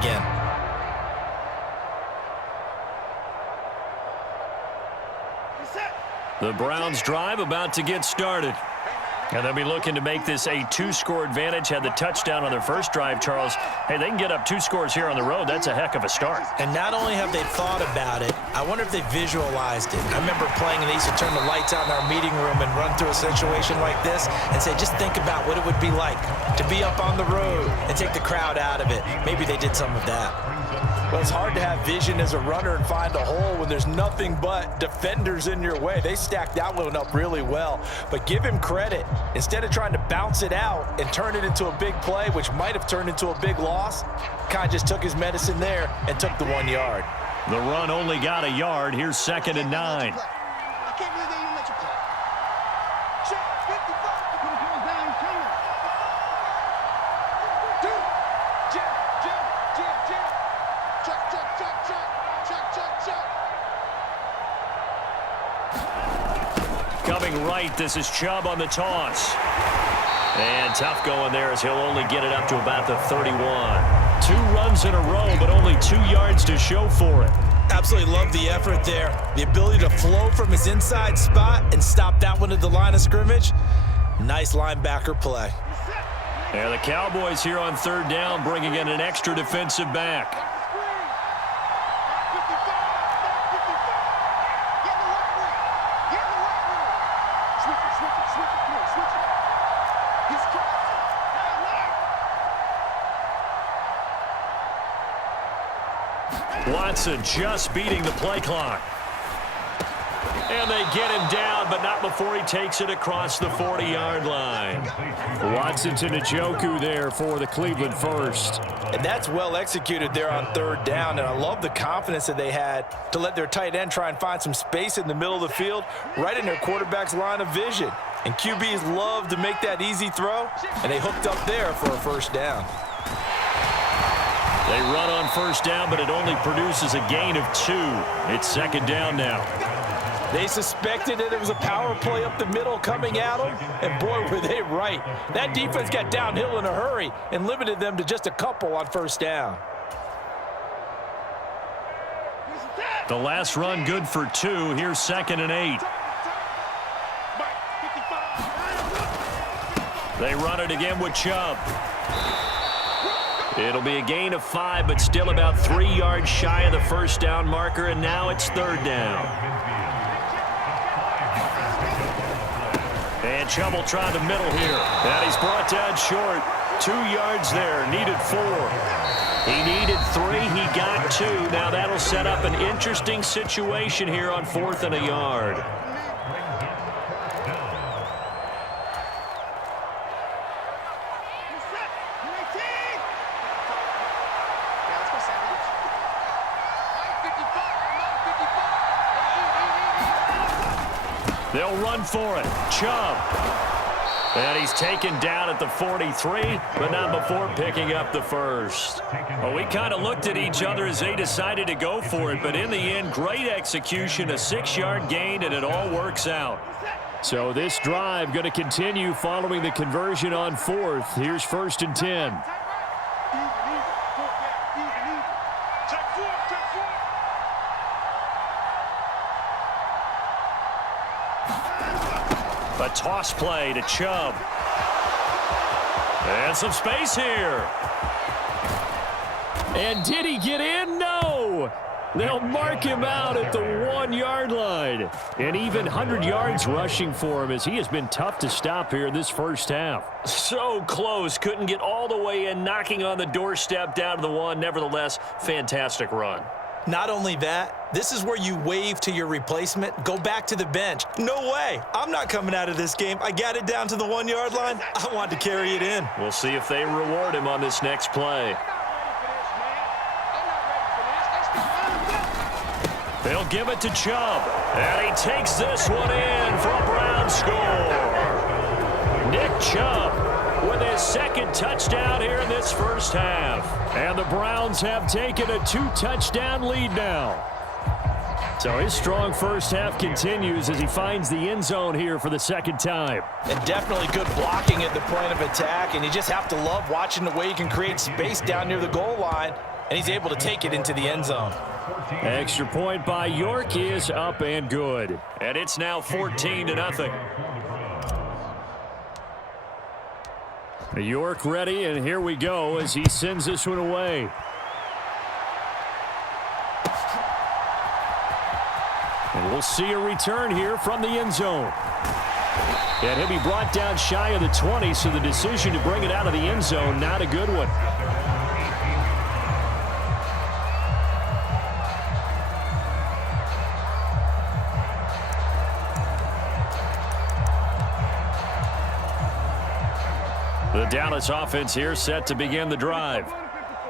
again. The Browns drive about to get started. And they'll be looking to make this a 2-score advantage. Had the touchdown on their first drive, Charles. Hey, they can get up 2 scores here on the road. That's a heck of a start. And not only have they thought about it, I wonder if they visualized it. I remember playing, and they used to turn the lights out in our meeting room and run through a situation like this and say, just think about what it would be like to be up on the road and take the crowd out of it. Maybe they did some of that. Well, it's hard to have vision as a runner and find a hole when there's nothing but defenders in your way. They stacked that one up really well. But give him credit. Instead of trying to bounce it out and turn it into a big play, which might have turned into a big loss, kind of just took his medicine there and took the 1 yard. The run only got a yard. Here's 2nd and 9. Coming right, this is Chubb on the toss. And tough going there as he'll only get it up to about the 31. 2 runs in a row, but only 2 yards to show for it. Absolutely love the effort there. The ability to flow from his inside spot and stop that one at the line of scrimmage. Nice linebacker play. And the Cowboys here on 3rd down, bringing in an extra defensive back. Watson just beating the play clock. And they get him down, but not before he takes it across the 40-yard line. Watson to Njoku there for the Cleveland first. And that's well executed there on 3rd down, and I love the confidence that they had to let their tight end try and find some space in the middle of the field, right in their quarterback's line of vision. And QBs love to make that easy throw, and they hooked up there for a 1st down. They run on 1st down, but it only produces a gain of 2. It's 2nd down now. They suspected that it was a power play up the middle coming at them, and boy, were they right. That defense got downhill in a hurry and limited them to just a couple on 1st down. The last run good for 2. Here's 2nd and 8. They run it again with Chubb. It'll be a gain of 5, but still about 3 yards shy of the 1st down marker, and now it's 3rd down. And Chubb will try the middle here. And he's brought down short. 2 yards there, needed 4. He needed 3, he got 2. Now that'll set up an interesting situation here on 4th and a yard. They'll run for it. Chubb. And he's taken down at the 43, but not before picking up the 1st. Well, we kind of looked at each other as they decided to go for it, but in the end, great execution, a 6-yard gain, and it all works out. So this drive going to continue following the conversion on 4th. Here's 1st and 10. A toss play to Chubb. And some space here. And did he get in? No. They'll mark him out at the 1-yard line. And even 100 yards rushing for him as he has been tough to stop here this 1st half. So close. Couldn't get all the way in, knocking on the doorstep down to the 1. Nevertheless, fantastic run. Not only that, this is where you wave to your replacement, go back to the bench. No way. I'm not coming out of this game. I got it down to the 1-yard line. I want to carry it in. We'll see if they reward him on this next play. They'll give it to Chubb. And he takes this one in for a Brown score. Nick Chubb with his 2nd touchdown here in this 1st half. And the Browns have taken a 2-touchdown lead now. So his strong 1st half continues as he finds the end zone here for the 2nd time. And definitely good blocking at the point of attack, and you just have to love watching the way you can create space down near the goal line and he's able to take it into the end zone. Extra point by York is up and good. And it's now 14-0. York ready, and here we go as he sends this one away. And we'll see a return here from the end zone. And he'll be brought down shy of the 20, so the decision to bring it out of the end zone, not a good one. The Dallas offense here set to begin the drive.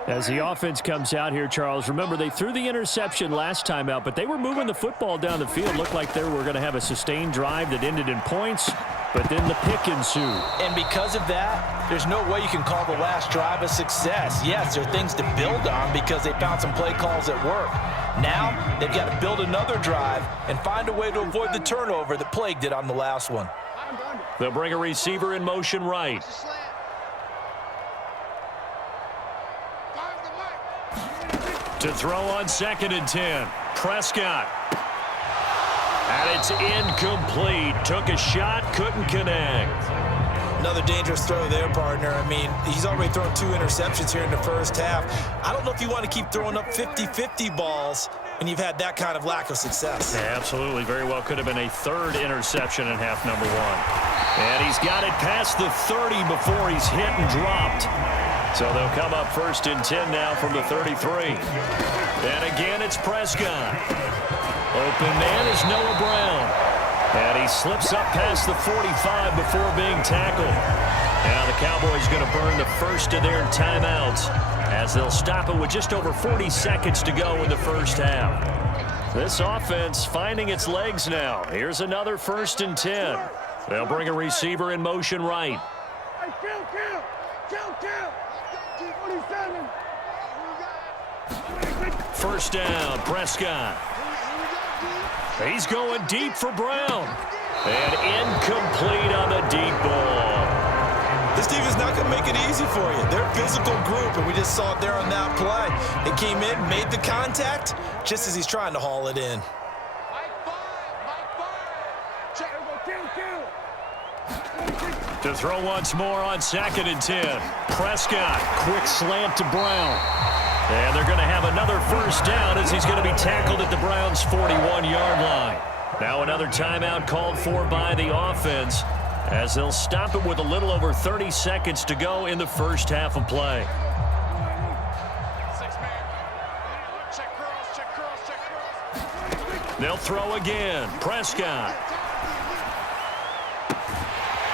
As the offense comes out here, Charles, remember they threw the interception last time out, but they were moving the football down the field. Looked like they were going to have a sustained drive that ended in points, but then the pick ensued. And because of that, there's no way you can call the last drive a success. Yes, there are things to build on because they found some play calls at work. Now, they've got to build another drive and find a way to avoid the turnover that plagued it on the last one. They'll bring a receiver in motion right. To throw on 2nd and 10. Prescott. And it's incomplete. Took a shot, couldn't connect. Another dangerous throw there, partner. I mean, he's already thrown 2 interceptions here in the first half. I don't know if you want to keep throwing up 50-50 balls when you've had that kind of lack of success. Yeah, absolutely. Very well could have been a 3rd interception in half number 1. And he's got it past the 30 before he's hit and dropped. So they'll come up 1st and 10 now from the 33. And again, it's Prescott. Open man is Noah Brown. And he slips up past the 45 before being tackled. Now the Cowboys going to burn the first of their timeouts as they'll stop it with just over 40 seconds to go in the first half. This offense finding its legs now. Here's another 1st and 10. They'll bring a receiver in motion right. First down, Prescott. He's going deep for Brown. And incomplete on the deep ball. This defense is not going to make it easy for you. They're a physical group, and we just saw it there on that play. It came in, made the contact, just as he's trying to haul it in. To throw once more on 2nd and 10. Prescott, quick slant to Brown. And they're going to have another first down as he's going to be tackled at the Browns' 41-yard line. Now another timeout called for by the offense as they'll stop it with a little over 30 seconds to go in the first half of play. They'll throw again. Prescott.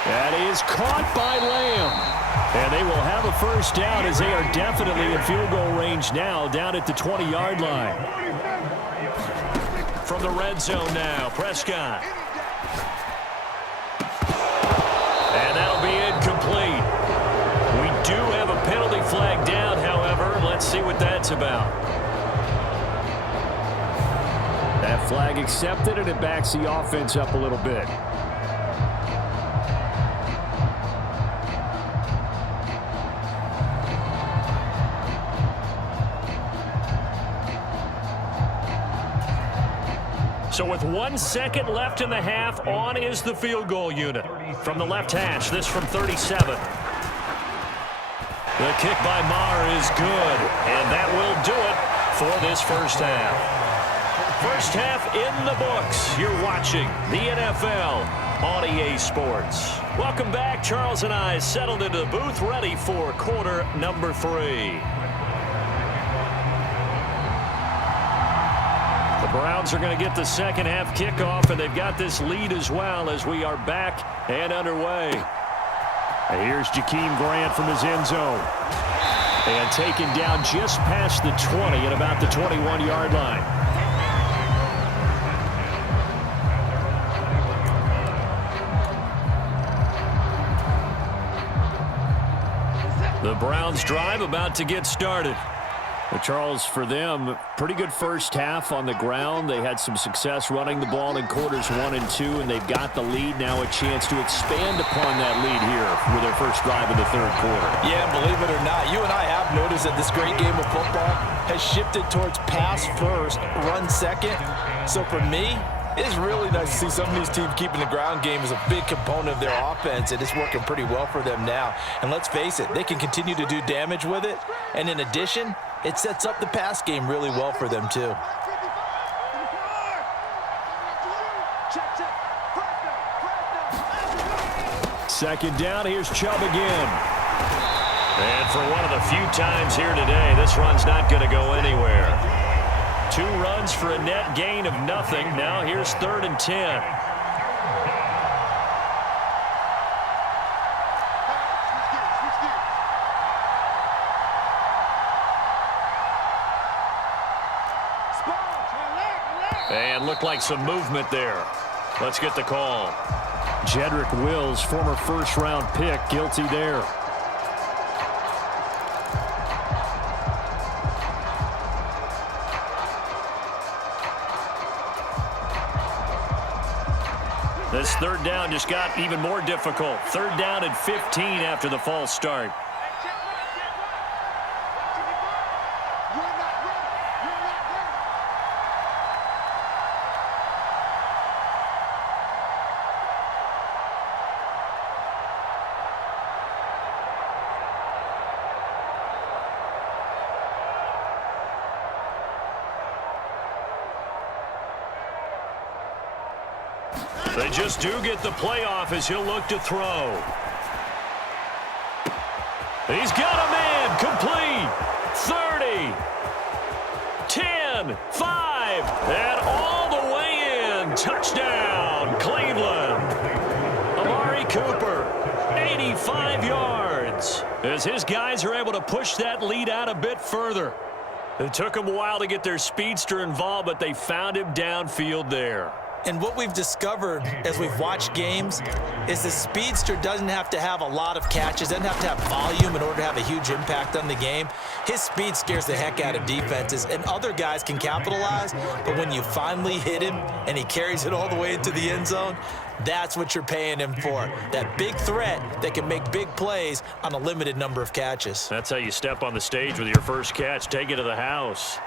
That is caught by Lamb. And they will have a first down as they are definitely in field goal range now down at the 20-yard line. From the red zone now, Prescott. And that'll be incomplete. We do have a penalty flag down, however. Let's see what that's about. That flag accepted, and it backs the offense up a little bit. So with 1 second left in the half, on is the field goal unit. From the left hash, this from 37. The kick by Maher is good, and that will do it for this first half. First half in the books. You're watching the NFL on EA Sports. Welcome back. Charles and I settled into the booth, ready for quarter number 3. The Browns are going to get the second half kickoff, and they've got this lead as well as we are back and underway. And here's Jakeem Grant from his end zone. And taken down just past the 20 at about the 21-yard line. The Browns drive about to get started. Well, Charles, for them, pretty good first half on the ground. They had some success running the ball in quarters 1 and 2, and they've got the lead now, a chance to expand upon that lead here with their first drive in the third quarter. Yeah, believe it or not, you and I have noticed that this great game of football has shifted towards pass first, run second. So for me, it's really nice to see some of these teams keeping the ground game as a big component of their offense, and it's working pretty well for them now. And let's face it, they can continue to do damage with it. And in addition, it sets up the pass game really well for them too. Second down, here's Chubb again. And for one of the few times here today, this run's not going to go anywhere. 2 runs for a net gain of nothing. Now here's 3rd and 10. And looked like some movement there. Let's get the call. Jedrick Wills, former first-round pick, guilty there. This 3rd down just got even more difficult. 3rd down and 15 after the false start. They just do get the playoff as he'll look to throw. He's got a man, complete. 30, 10, 5, and all the way in. Touchdown, Cleveland. Amari Cooper, 85 yards. As his guys are able to push that lead out a bit further. It took them a while to get their speedster involved, but they found him downfield there. And what we've discovered as we've watched games is the speedster doesn't have to have a lot of catches, doesn't have to have volume in order to have a huge impact on the game. His speed scares the heck out of defenses, and other guys can capitalize, but when you finally hit him and he carries it all the way into the end zone, that's what you're paying him for. That big threat that can make big plays on a limited number of catches. That's how you step on the stage with your first catch. Take it to the house.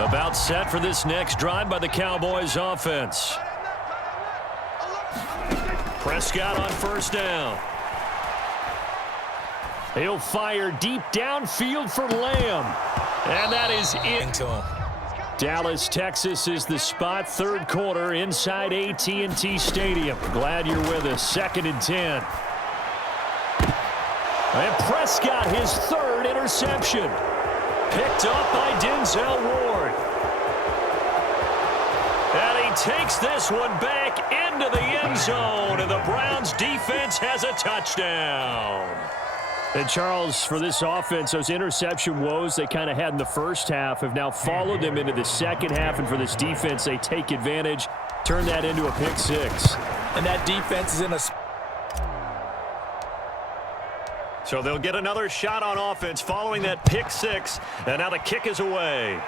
About set for this next drive by the Cowboys offense. Prescott on 1st down. He'll fire deep downfield for Lamb. And that is it. Dallas, Texas is the spot. 3rd quarter inside AT&T Stadium. Glad you're with us. 2nd and 10. And Prescott, his 3rd interception. Picked up by Denzel Ward. And he takes this one back into the end zone, and the Browns defense has a touchdown. And Charles, for this offense, those interception woes they kind of had in the first half have now followed them into the second half, and for this defense, they take advantage, turn that into a pick 6. And that defense is in a... So they'll get another shot on offense following that pick 6, and now the kick is away.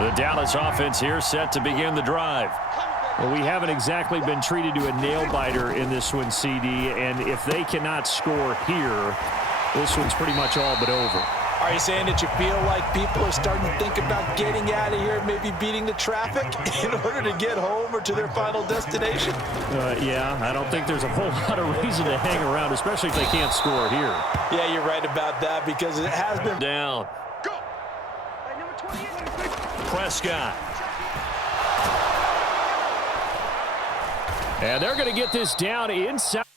The Dallas offense here set to begin the drive. Well, we haven't exactly been treated to a nail-biter in this one, CD, and if they cannot score here, this one's pretty much all but over. Are you saying that you feel like people are starting to think about getting out of here, maybe beating the traffic in order to get home or to their final destination? Yeah, I don't think there's a whole lot of reason to hang around, especially if they can't score here. Yeah, you're right about that because it has been down. Prescott. And they're going to get this down inside.